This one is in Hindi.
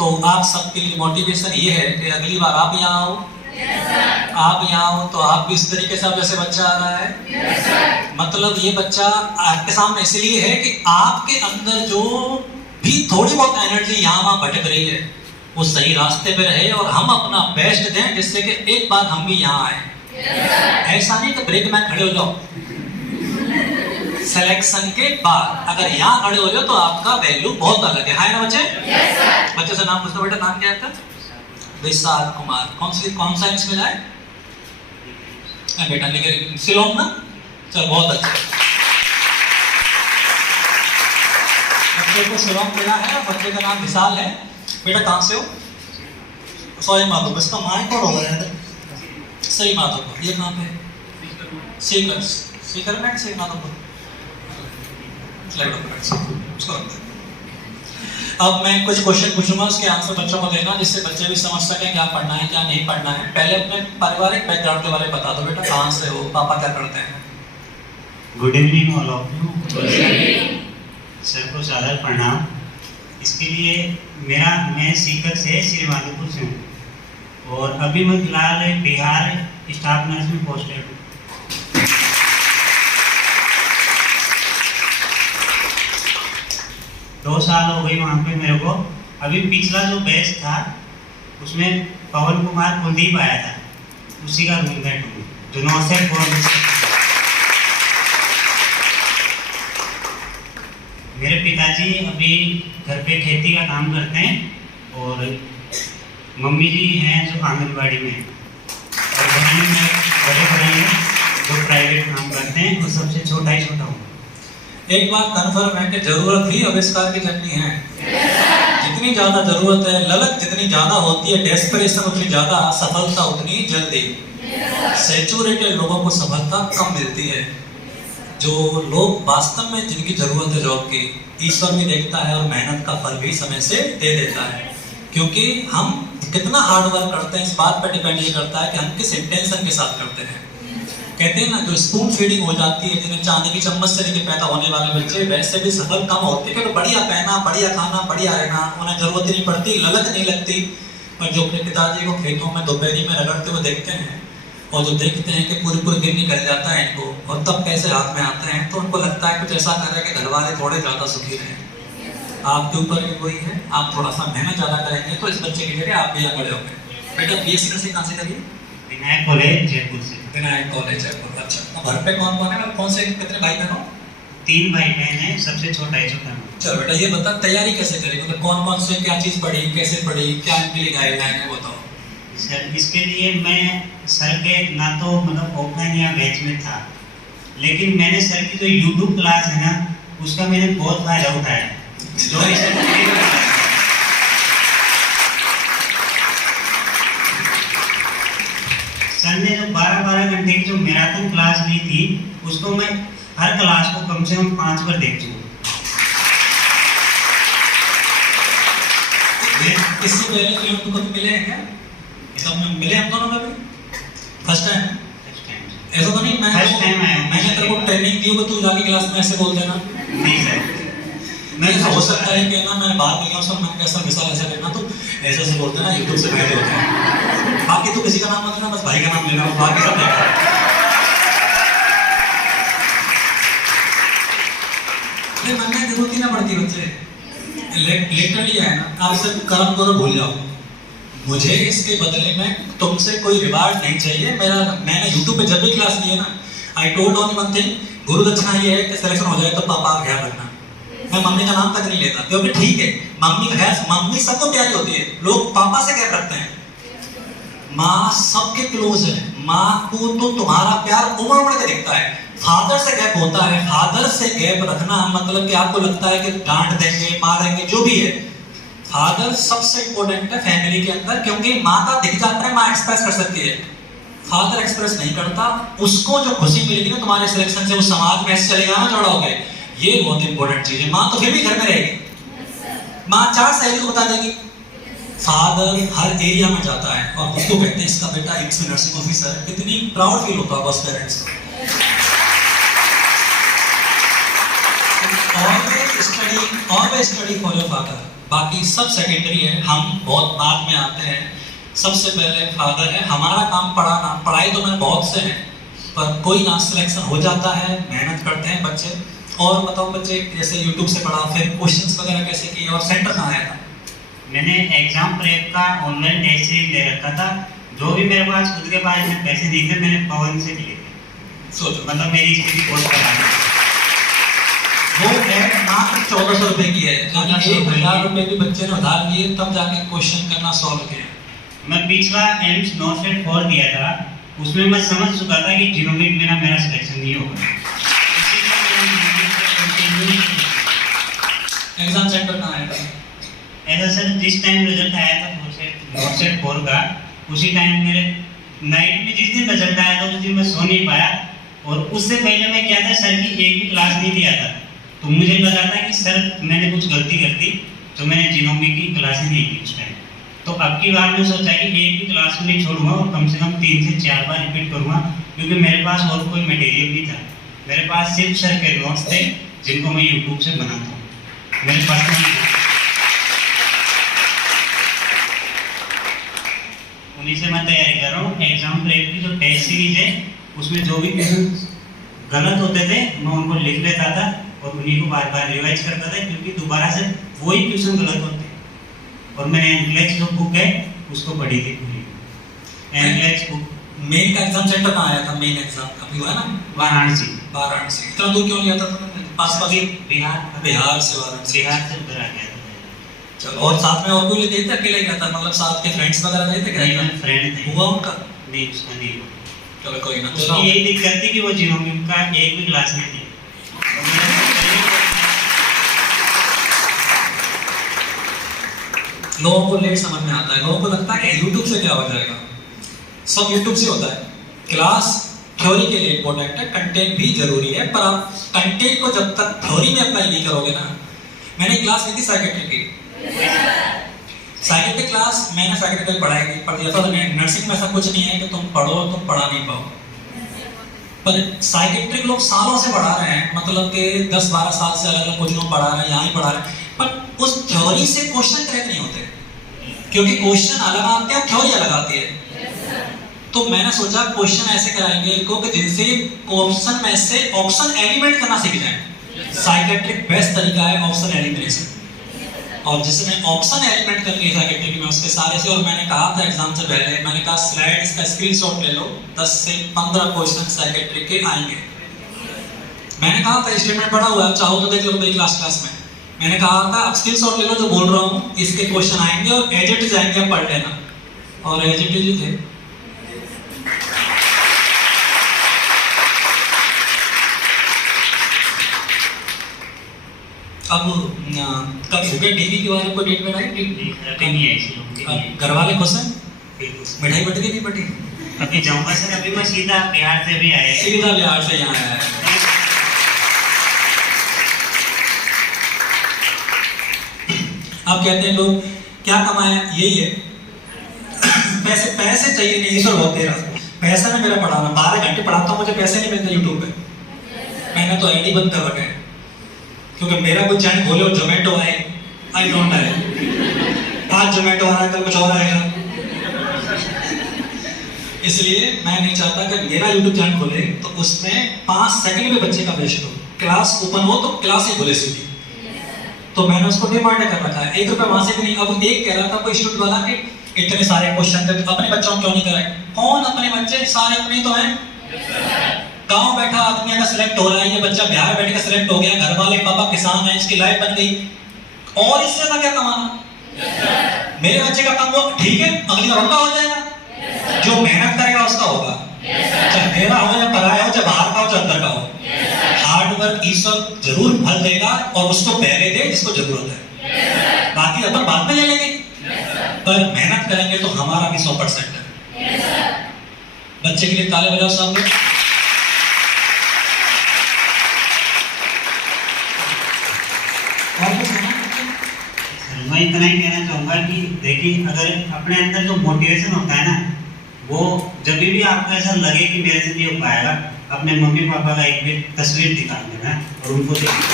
तो आप सबके लिए मोटिवेशन ये है कि अगली बार आप यहाँ आओ, आप यहाँ हो तो आप भी इस तरीके से अब जैसे बच्चा आ रहा है, मतलब ये बच्चा आपके सामने इसलिए है कि आपके अंदर जो भी थोड़ी बहुत एनर्जी यहाँ वहाँ भटक रही है वो सही रास्ते पे रहे और हम अपना बेस्ट दें जिससे कि एक बार हम भी यहाँ आए। ऐसा नहीं कि ब्रेक में खड़े हो जाओ, सिलेक्शन के बाद अगर यहाँ खड़े हो जाओ तो आपका वैल्यू बहुत अलग है। हाय ना बच्चे? बच्चे से नाम पूछता, बेटा नाम क्या है आपका? विशाल कुमार। कौन सा इंग्लिश में जाए बेटा? लेकिन शिलोंग ना, चल बहुत अच्छा। बच्चे को शिलोंग मिला है, बच्चे का नाम विशाल है। बेटा कहाँ से हो? सॉरी माधो, इसका माइक और होगा यार, सही माधोपुर। ये कहाँ पे है? सीकर में सही माधोपुर। अब मैं कुछ क्वेश्चन पूछूंगा, उसके आंसर बच्चों को देना जिससे बच्चे भी समझ सकें क्या पढ़ना है क्या नहीं पढ़ना है। पहले अपने पारिवारिक बैकग्राउंड के बारे में बता दो बेटा, कहाँ से हो, पापा क्या करते हैं? Good evening all of you. Sir को सादर प्रणाम। इसके लिए मैं सीकर से श्री माधोपुर से हूँ और अभी मैं फिलहाल बिहार स्टाफ नर्स में पोस्टेड हूँ। दो साल हो गई वहाँ पे मेरे को। अभी पिछला जो बैच था उसमें पवन कुमार कुलदीप आया था, उसी का रूममेट हूँ जो 9 से 4। मेरे पिताजी अभी घर पे खेती का काम करते हैं और मम्मी जी हैं जो आंगनबाड़ी में हैं और बहन में बड़े भाई हैं जो प्राइवेट काम करते हैं और सबसे छोटा ही छोटा हूँ। एक बात कन्फर्म है कि जरूरत ही आविष्कार की जननी है। जितनी ज्यादा जरूरत है, ललक जितनी ज्यादा होती है, डेस्परेशन उतनी ज्यादा, सफलता उतनी जल्दी। सैचुरेटेड लोगों को सफलता कम मिलती है। जो लोग वास्तव में जिनकी जरूरत है जॉब की, ईश्वर भी देखता है और मेहनत का फल भी समय से दे देता है। क्योंकि हम कितना हार्ड वर्क करते हैं इस बात पर डिपेंड ये करता है कि हम किस इंटेंशन के साथ करते हैं। कहते हैं ना, जो स्पून फीडिंग हो जाती है, जिन्हें चांदी की चम्मच से लेके पैदा होने वाले बच्चे वैसे भी सफल कम होते हैं। बढ़िया पहना, बढ़िया खाना, बढ़िया रहना, उन्हें जरूरत ही नहीं पड़ती, ललक नहीं लगती। पर जो अपने पिताजी को खेतों में दोपहरी में रगड़ते हुए देखते हैं और जो देखते हैं कि पूरी दिन निकल जाता है इनको और तब पैसे हाथ में आते हैं, तो उनको लगता है कुछ ऐसा कर रहे हैं कि घर वाले थोड़े ज्यादा सुखी रहें। आपके ऊपर भी वही है, आप थोड़ा सा मेहनत ज्यादा करेंगे तो इस बच्चे की जगह आप भी बड़े होंगे। बेटा बीएससी नर्सिंग कहाँ से करिए? विनायक कॉलेज जयपुर से। विनायक कॉलेज जयपुर। अच्छा, घर पे कौन कौन है? कौन से कितने भाई बहन हो? 3 भाई बहन हैं, सबसे छोटा ही छोटा। चलो बेटा ये बता, तैयारी कैसे करी? मतलब कौन से क्या चीज पढ़ी, कैसे पढ़ी, क्या इनके लिए गाइडलाइन है बताओ। सर इसके लिए मैं सर के ना तो मतलब ऑफलाइन या बैच में था, लेकिन मैंने सर की जो यूट्यूब क्लास है ना उसका मैंने बहुत फायदा उठाया। जो सर ने जो 12 घंटे की जो मैराथन क्लास ली थी उसको मैं हर क्लास को कम से कम 5 बार देख चुका। इससे पहले कोई आपको कभी मिले हैं क्या? सब में मिले हम दोनों कभी? First time? ऐसा तो नहीं मैंने तेरे को ट्रेनिंग दी होगी तू जाके क्लास में ऐसे बोल देना? नहीं सर, नहीं हो सकता है कि ना मैंने बात की और मैंने कैसा मिसाल ऐसा करना तो ऐसे से बोलते ना, यूट्यूब से फायदे होते हैं। बाकी तो किसी का नाम मत लेना, बस भाई का नाम लेना, बाकी सब नहीं मानने की जरूरत ही ना पड़ती बच्चे। लिटरली है ना, आप सिर्फ कर्म करो, भूल जाओ। मुझे इसके बदले में तुमसे कोई रिवार्ड नहीं चाहिए। मैंने YouTube पे जब भी क्लास ली है ना, I told only one thing, गुरु दक्षिणा ये है कि सिलेक्शन हो जाए तो पापा का ख्याल रखना। मैं मम्मी का नाम तक नहीं लेता क्योंकि ठीक है मम्मी का ख्याल, मम्मी सबको प्यारी होती है, लोग पापा से गैप रखते हैं। माँ सबके क्लोज है, माँ को तो तुम्हारा प्यार उमड़ के दिखता है। फादर से गैप होता है, फादर से गैप रखना मतलब कि आपको लगता है कि डांट देंगे, मारेंगे, जो भी है। फादर सबसे इंपॉर्टेंट है फैमिली के अंदर, क्योंकि माँ का दिख जाता है, माँ एक्सप्रेस कर सकती है, फादर एक्सप्रेस नहीं करता। उसको जो खुशी मिलेगी ना तुम्हारे सिलेक्शन से, वो समाज में ऐसे चलेगा ना जोड़ा हो गए, ये बहुत इंपॉर्टेंट चीज है। माँ तो फिर भी घर में रहेगी, माँ 4 सहेली को बता देगी। फादर हर एरिया में जाता है और उसको कहते हैं इसका बेटा एक्स नर्सिंग ऑफिसर है। कितनी प्राउड फील होता है बस पेरेंट्स को। Always study study for your father, बाकी सब सेकेंडरी है, हम बहुत बाद में आते हैं। सबसे पहले फादर है, हमारा काम पढ़ाना। पढ़ाई तो मैं बहुत से हैं, पर कोई ना सिलेक्शन हो जाता है, मेहनत करते हैं बच्चे। और बताओ बच्चे, जैसे यूट्यूब से पढ़ा, फिर क्वेश्चंस वगैरह कैसे किए, और सेंटर कहाँ आया था? मैंने एग्जाम प्रेप का ऑनलाइन टेस्ट सीरीज ले रखा था। जो भी मेरे पास खुद के पास में पैसे नहीं थे, मैंने पवन से लिए थे। सोचो, मतलब मेरी स्थिति बहुत खराब है। वो ऐड मात्र 1400 रुपए की है, यानी 1000 रुपए भी बच्चे ने उधार लिए तब जाके क्वेश्चन करना सॉल्व किया। मैं पिछला एम्स नॉर्सेट 4 दिया था, उसमें मैं समझ चुका था कि जीनोमिक में ना मेरा सिलेक्शन नहीं होगा। एग्जाम सेंटर कहाँ आया था? ऐसा सर, जिस टाइम रिजल्ट आया था नॉर्सेट 4 का, उसी टाइम मेरे नाइट में जिस दिन रिजल्ट आया था उस दिन मैं सो नहीं पाया। और उससे पहले मैं क्या था, सर की एक भी क्लास नहीं दिया था। तो मुझे लगा था कि सर मैंने कुछ गलती कर दी, तो मैंने जीनोमिक की क्लास नहीं दी उस टाइम। तो अब की बार मैं सोचा कि एक भी क्लास में नहीं छोड़ूंगा और कम से कम 3 से 4 बार रिपीट करूंगा, क्योंकि मेरे पास और कोई मटेरियल नहीं था। मेरे पास सिर्फ सर के नोट्स थे, जिनको मैं यूट्यूब से बनाता हूँ, मेरे पास नहीं था। उन्हीं से मैं तैयारी कर रहा हूँ। एग्जाम प्रेप की जो टेस्ट सीरीज है, उसमें जो भी क्वेश्चन गलत होते थे मैं उनको लिख लेता था और उन्हीं को बार बार रिवाइज करता था, क्योंकि दोबारा से वही क्वेश्चन गलत होते। और मैंने एनक्लेक्स जो बुक है उसको पढ़ी थी पूरी। NCLEX book. मेन का एग्जाम सेंटर कहाँ आया था? मेन एग्जाम अभी हुआ ना वाराणसी। वाराणसी। इतना दूर क्यों लिया था तुमने? पास पास ही? बिहार से वाराणसी। बिहार से उधर आ गया था। चलो, और साथ में और कोई गए थे, अकेले गया था? मतलब साथ के फ्रेंड्स वगैरह गए थे क्या? नहीं, फ्रेंड थे। हुआ उनका? नहीं, उसका नहीं हुआ। चलो कोई ना। उसकी यही दिक्कत थी कि वो जीनोमिक का एक भी क्लास नहीं थी। लोगों को लेट समझ में आता है, लोगों को लगता है कि यूट्यूब से क्या हो जाएगा। सब यूट्यूब से होता है। क्लास थ्योरी के लिए इंपॉर्टेंट है, कंटेंट भी जरूरी है, पर आप कंटेंट को जब तक थ्योरी में अप्लाई नहीं करोगे ना। मैंने क्लास ली थी साइकेट्री की। साइकेट्री क्लास मैंने साइकेट्री पढ़ाई नहीं पढ़ दिया था। तो नर्सिंग में ऐसा कुछ नहीं है कि तुम पढ़ो तुम पढ़ा नहीं पाओ, पर साइकेट्रिक लोग सालों से पढ़ा रहे हैं, मतलब कि 10-12 साल से अलग अलग कोचिंगों पढ़ा रहे हैं, यहाँ ही पढ़ा रहे हैं, पर उस थ्योरी से क्वेश्चन क्रैक नहीं होते, क्योंकि क्वेश्चन अलग आते हैं, थ्योरी अलग आती है। तो मैंने सोचा क्वेश्चन ऐसे कराएंगे इनको कि जिनसे क्वेश्चन में से ऑप्शन एलिमिनेट करना सीख जाए। साइकेट्रिक बेस्ट तरीका है ऑप्शन एलिमिनेशन, और जिसने ऑप्शन एलिमिनेट कर लिया साइकेट्रिक में उसके सारे से। और मैंने कहा था एग्जाम से पहले, मैंने कहा स्लाइड्स का स्क्रीनशॉट ले लो, 10 से 15 क्वेश्चन साइकेट्रिक के आएंगे। मैंने कहा था स्टेटमेंट पढ़ा हुआ है, चाहो तो देख लो मेरी क्लास में। मैंने कहा था अब स्क्रीनशॉट ले लो जो बोल रहा हूँ, इसके क्वेश्चन आएंगे और एज इट इज आएंगे, पढ़ लेना। और एज इट इज थे। अब कब सुबह टीवी के बारे में कोई डेट में आई? घर वाले खुश हैं? मिठाई बटी नहीं बटी? अभी जाऊंगा सर, अभी मैं सीधा बिहार से भी आया। सीधा बिहार से यहाँ आया है। अब कहते हैं लोग क्या कमाया, यही है पैसे। पैसे चाहिए नहीं, ईश्वर बहुत तेरा पैसा ना मेरा पढ़ाना। 12 घंटे पढ़ाता हूँ, मुझे पैसे नहीं मिलते यूट्यूब पे। मैंने तो आईडी बंद कर रखे हैं, क्योंकि मेरा कुछ चैनल खोले और जोमेटो आए, आई डोंट नो। आज जोमेटो आ रहा है, कल कुछ और आएगा। इसलिए मैं नहीं चाहता कि मेरा यूट्यूब चैनल खोले तो उसमें 5 सेकंड में बच्चे का वेस्ट हो। क्लास ओपन हो तो क्लास ही खोले सीधी। तो मैंने उसको डिमांड कर रखा है, 1 रुपया वहां से भी नहीं। अब एक कह रहा था कोई स्टूडेंट वाला कि इतने सारे क्वेश्चन थे, अपने बच्चों को क्यों नहीं कराए? कौन अपने बच्चे? सारे अपने तो हैं। गांव बैठा आदमी अगर सिलेक्ट हो रहा है, ये बच्चा बिहार बैठे का सिलेक्ट हो गया, घर वाले पापा किसान हैं, इसकी लाइफ बन गई, और इससे ज्यादा क्या कमाना? मेरे बच्चे का काम वो ठीक है, अगली बार उनका हो जाएगा। जो मेहनत करेगा उसका होगा, चाहे मेरा हो या पराया हो, चाहे बाहर का हो चाहे अंदर का हो। हार्ड वर्क ईश्वर जरूर फल देगा, और उसको पहले दे जिसको जरूरत है। बाकी अपन बाद में ले लेंगे, पर मेहनत करेंगे तो हमारा भी 100% है। बच्चे के लिए ताले बजाओ सामने। मैं इतना ही कहना चाहूँगा कि देखिए, अगर अपने अंदर जो मोटिवेशन होता है ना, वो जब भी आपको ऐसा लगे कि मेरे से नहीं हो पाएगा, अपने मम्मी पापा का एक भी तस्वीर दिखा देना और उनको देखिए।